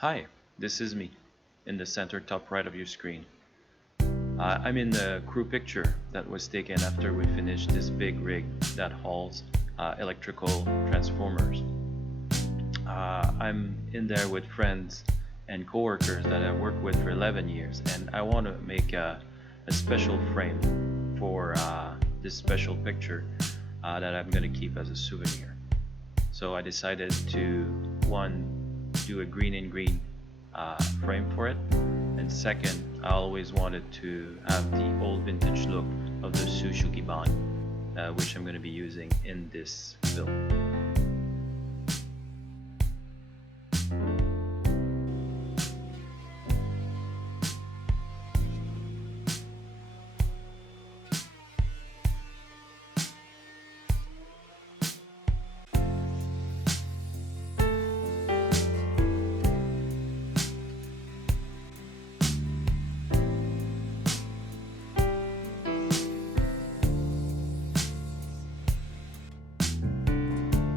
Hi, this is me in the center top right of your screen. I'm in the crew picture that was taken after we finished this big rig that hauls electrical transformers. I'm in there with friends and coworkers that I've worked with for 11 years, and I want to make a special frame for this special picture that I'm going to keep as a souvenir. So I decided to, one, do a Greene and Greene frame for it, and second, I always wanted to have the old vintage look of the Shou Sugi Ban, which I'm going to be using in this build.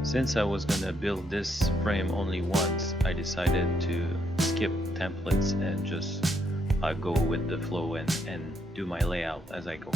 Since I was gonna build this frame only once, I decided to skip templates and just go with the flow and do my layout as I go.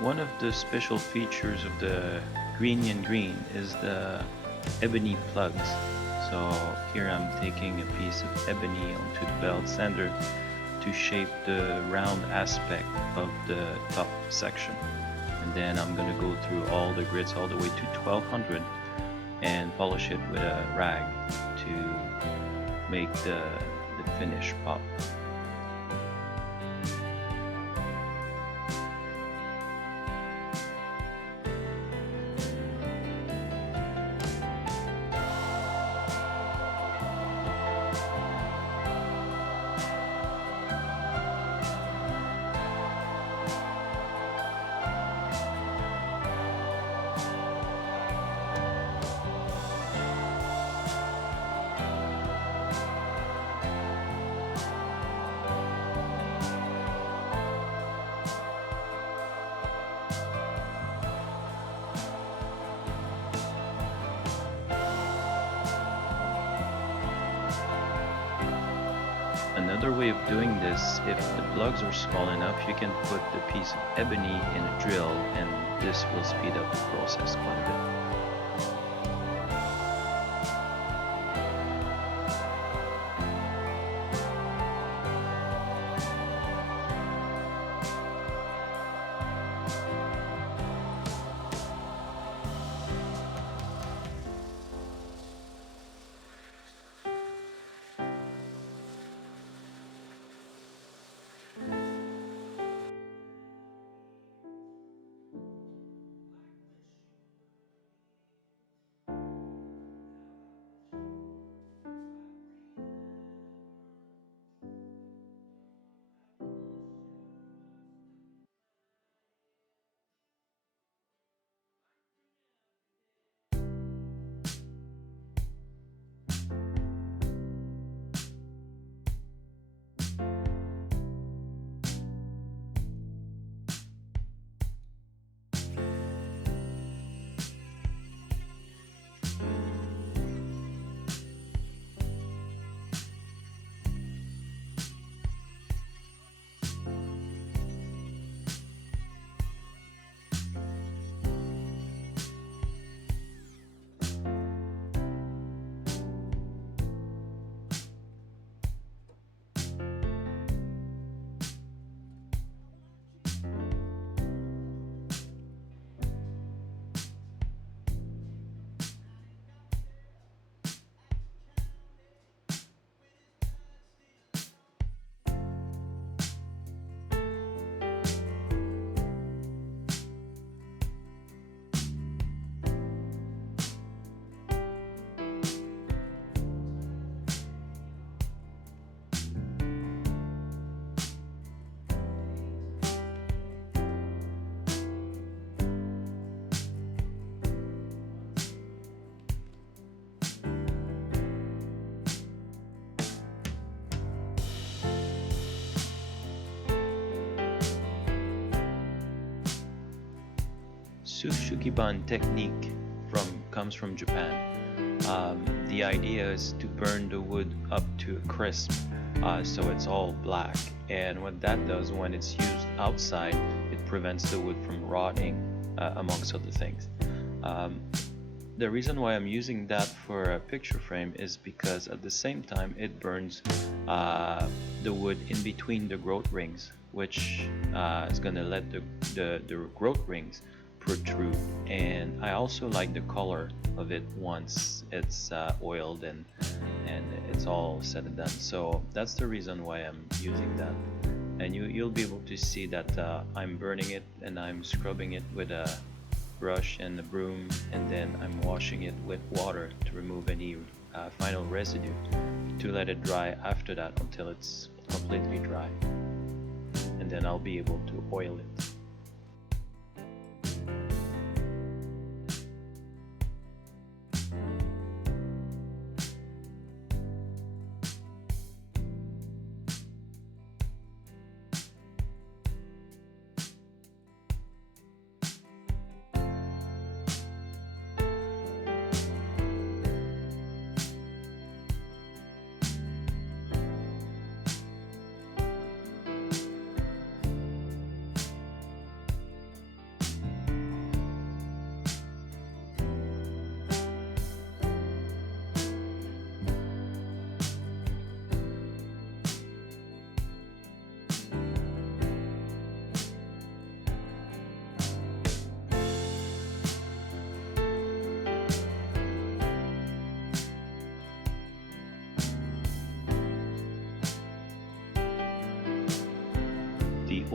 One of the special features of the Greene and Greene is the ebony plugs. So here I'm taking a piece of ebony onto the belt sander to shape the round aspect of the top section. And then I'm gonna go through all the grids all the way to 1200 and polish it with a rag to make the finish pop. Another way of doing this, if the plugs are small enough, you can put the piece of ebony in a drill and this will speed up the process quite a bit. Shou Sugi Ban technique comes from Japan. The idea is to burn the wood up to a crisp, so it's all black. And what that does when it's used outside, it prevents the wood from rotting, amongst other things. The reason why I'm using that for a picture frame is because at the same time it burns the wood in between the growth rings, which is gonna let the growth rings protrude. And I also like the color of it once it's oiled and it's all said and done. So that's the reason why I'm using that. And you'll be able to see that I'm burning it and I'm scrubbing it with a brush and a broom, and then I'm washing it with water to remove any final residue, to let it dry after that until it's completely dry, and then I'll be able to oil it.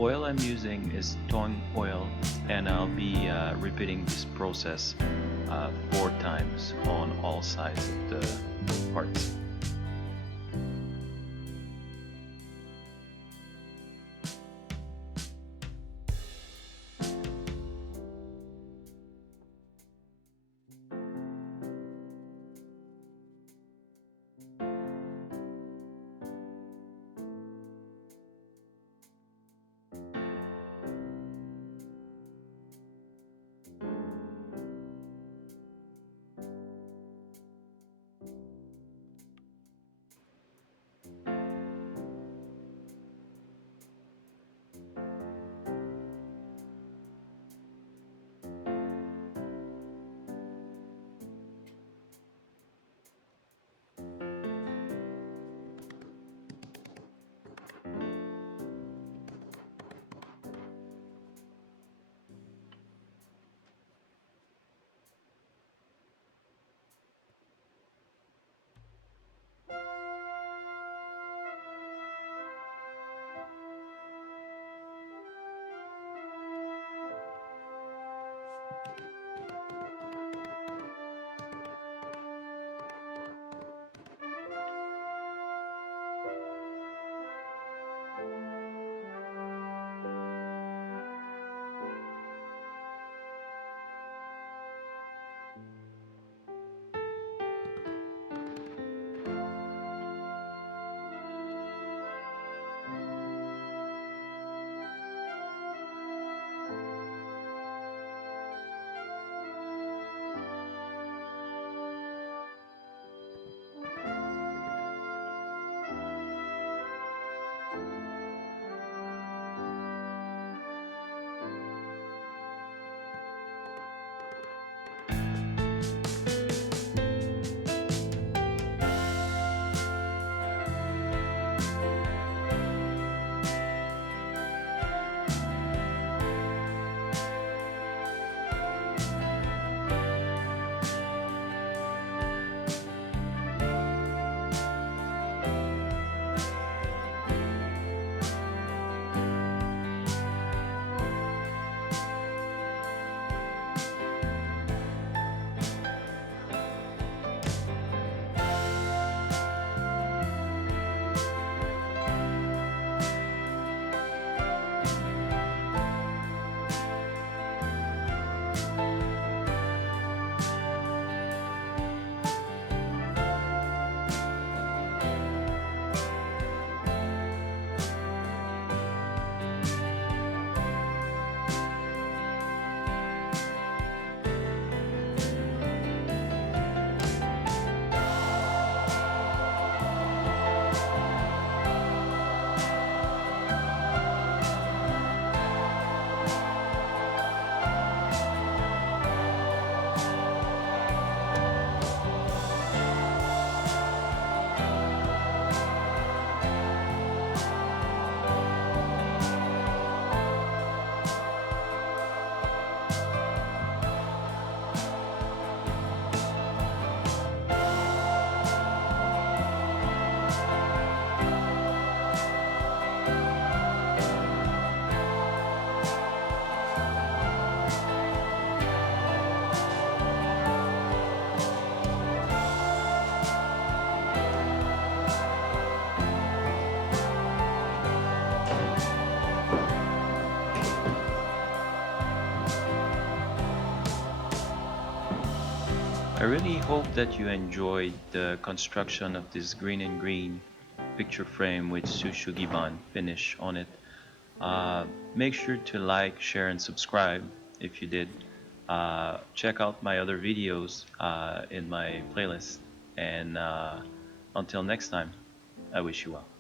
oil I'm using is tung oil, and I'll be repeating this process 4 times on all sides of the parts. I really hope that you enjoyed the construction of this Greene and Greene picture frame with Shou Sugi Ban finish on it. Make sure to like, share, and subscribe if you did. Check out my other videos in my playlist. And until next time, I wish you well.